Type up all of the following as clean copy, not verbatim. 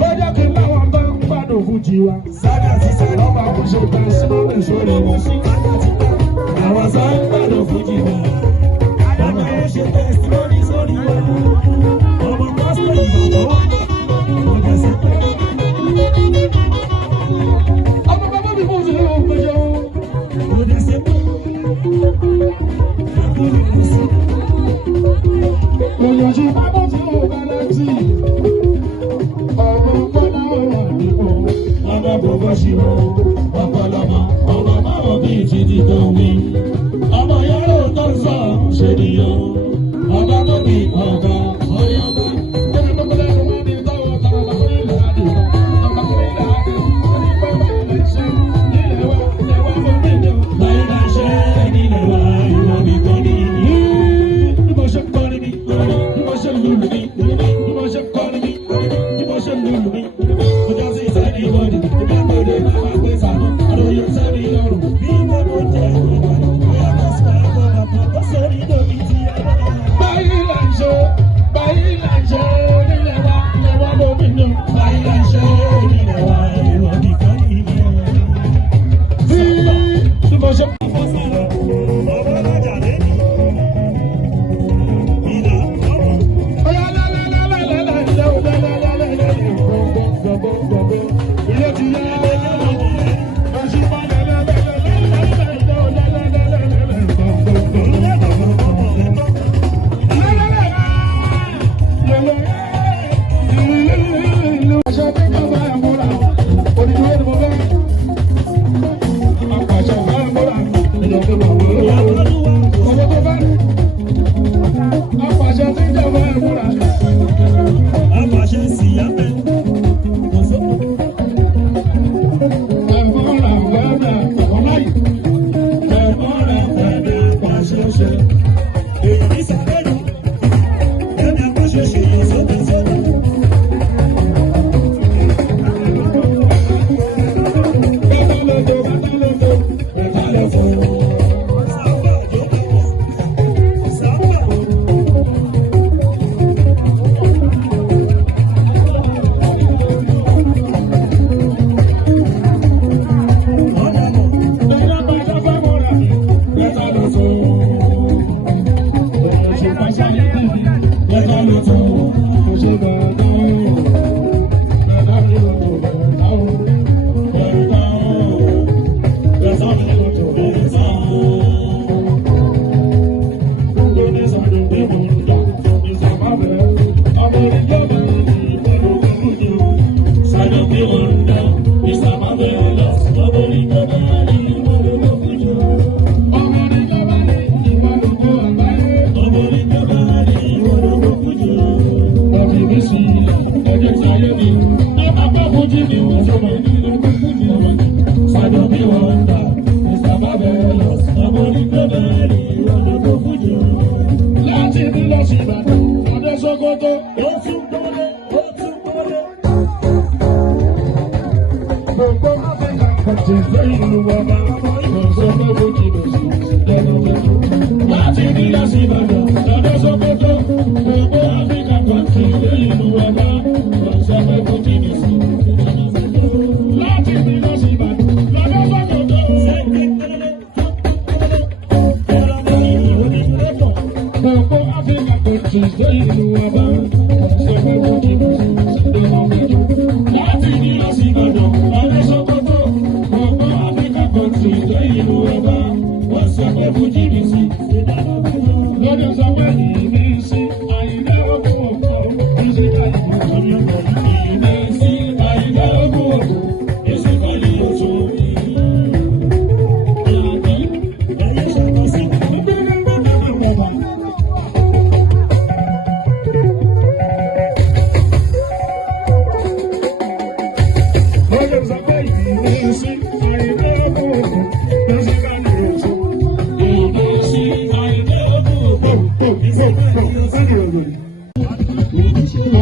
lọ́jọ́ kí n bá wọn bá ń gbádùn fújì wa. ọba kò ṣe ta símọ́lì sórí wọn. àwọn sá ń gbádùn fújì wa. ọba kò ṣe ta símọ́lì sórí wọn. ọmọ pásítọ̀ ìbàdàn wà. ọjà sẹ́pẹ̀. ọmọ bàbá mi kò sí ọjọ́. ọjà sẹ́pẹ̀. Oyoji bàbá tí mo bá láti ọmọ kọ́lá ọ̀rọ̀ nípò ọmọ bọ̀bọ̀ ṣìrò ọ̀pọ̀lọpọ̀ ọmọ báwọn bíi ti di tó wí. ọmọ yàrá tó ń sọ ṣe nìyẹn ọmọ tó bí ọ̀gá ọ̀yọ́gbọ́.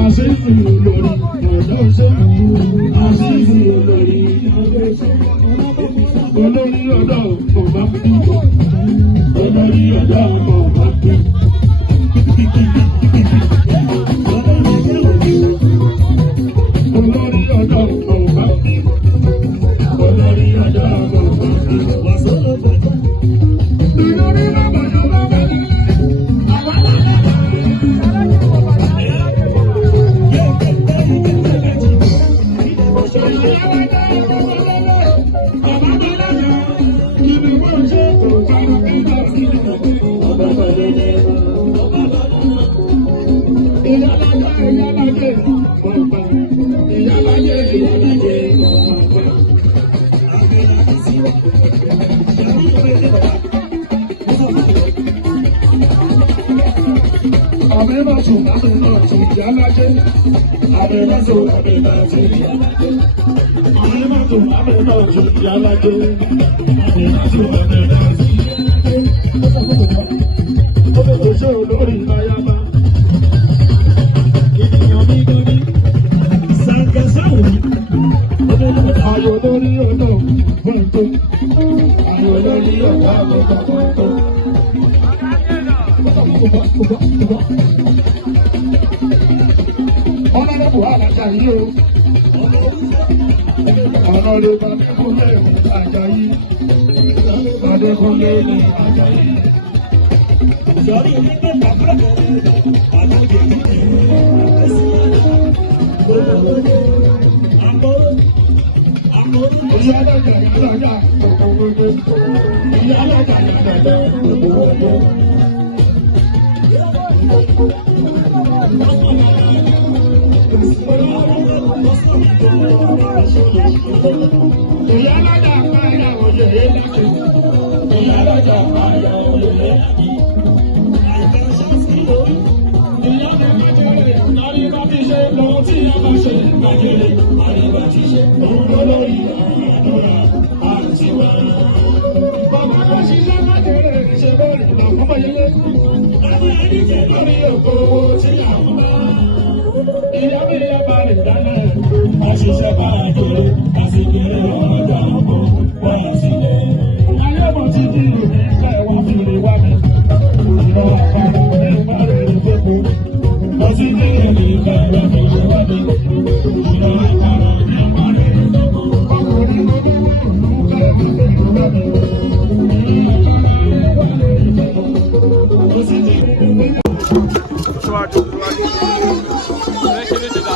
Àṣẹ ìlú lórí ọ̀dọ́ ìyálájé àbẹ̀lẹ́sọ àbẹ̀lẹ́sọ àbẹ̀lẹ́sọ àbẹ̀lẹ́sọ ìyálájé àbẹ̀lẹ́sọ àbẹ̀lẹ́sọ òṣè olórí láyámá ènìyàn mi lórí sàkẹsàwò ayò lórí ọ̀nà pọ̀ntó ayò lórí ọ̀nà pọ̀ntó. Honorable Ajayi o, Honorable Adekunle Ajayi, Adekunle Ajayi. Sọ̀rí onígbẹ́ tàbí àtàkì ìyá alága ìyálága ìyá alága ìyálága. Ìyálájà àpáyà òye lákè. Ìyálájà àpáyà òye lákè. Ìyálájà májèlé àríwá ti ṣe lòun tí a máa ṣe májèlé àríwá ti ṣe òun lólórí àdúrà àti wá. Bàbá tó ṣiṣẹ́ májèlé ṣe bọ́ọ̀lù lọ́kùnmọ̀ yẹlé. Láti àdíjẹ lórí òkú owó tí àwọn bá. Ìyá mi yẹ bá rè dáná ẹ̀. Àṣìṣe bá a dúró, àsìkò ọ̀dà ọ̀pọ̀ wá sílẹ̀. Ayé mo ti di ìròyìn ìgbà ẹ̀wọ̀n fi lè wá mi. Ìrọ̀ àpapọ̀ ní ìparí ìdókò. Mo ti di ìròyìn ìgbà ẹ̀wọ̀n fi lè wá mi. Ìrọ̀ àpapọ̀ ní ìparí ìdókò. Ọkùnrin mo ní wọ́n ìlú bẹ́ẹ̀ mi lè wá mi. Mo ti di ìròyìn ìgbà. Síwájú, síwájú. Ẹ ṣe ní ti dá.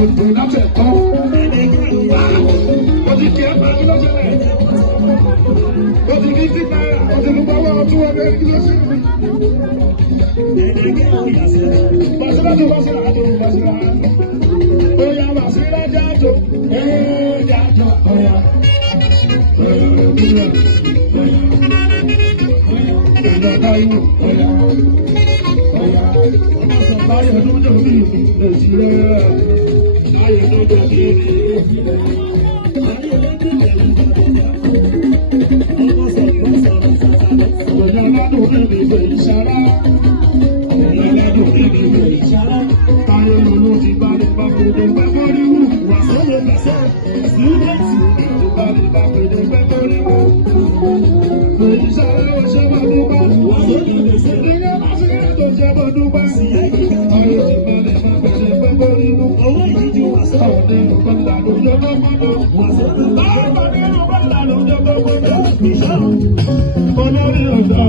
òdò látẹ̀ tán. Ó ti kí ẹ máa ń lọ́jọ́ rẹ̀. Ó ti ní tí náírà, ó ti ní gbọ́wọ́ ọtún wọn bẹ́ẹ̀ kí ló ṣe. Bàṣírà tó bàṣírà tó bàṣírà. Ó yá bàṣírà jájọ, jájọ, ó yá. Olórí ọ̀dọ́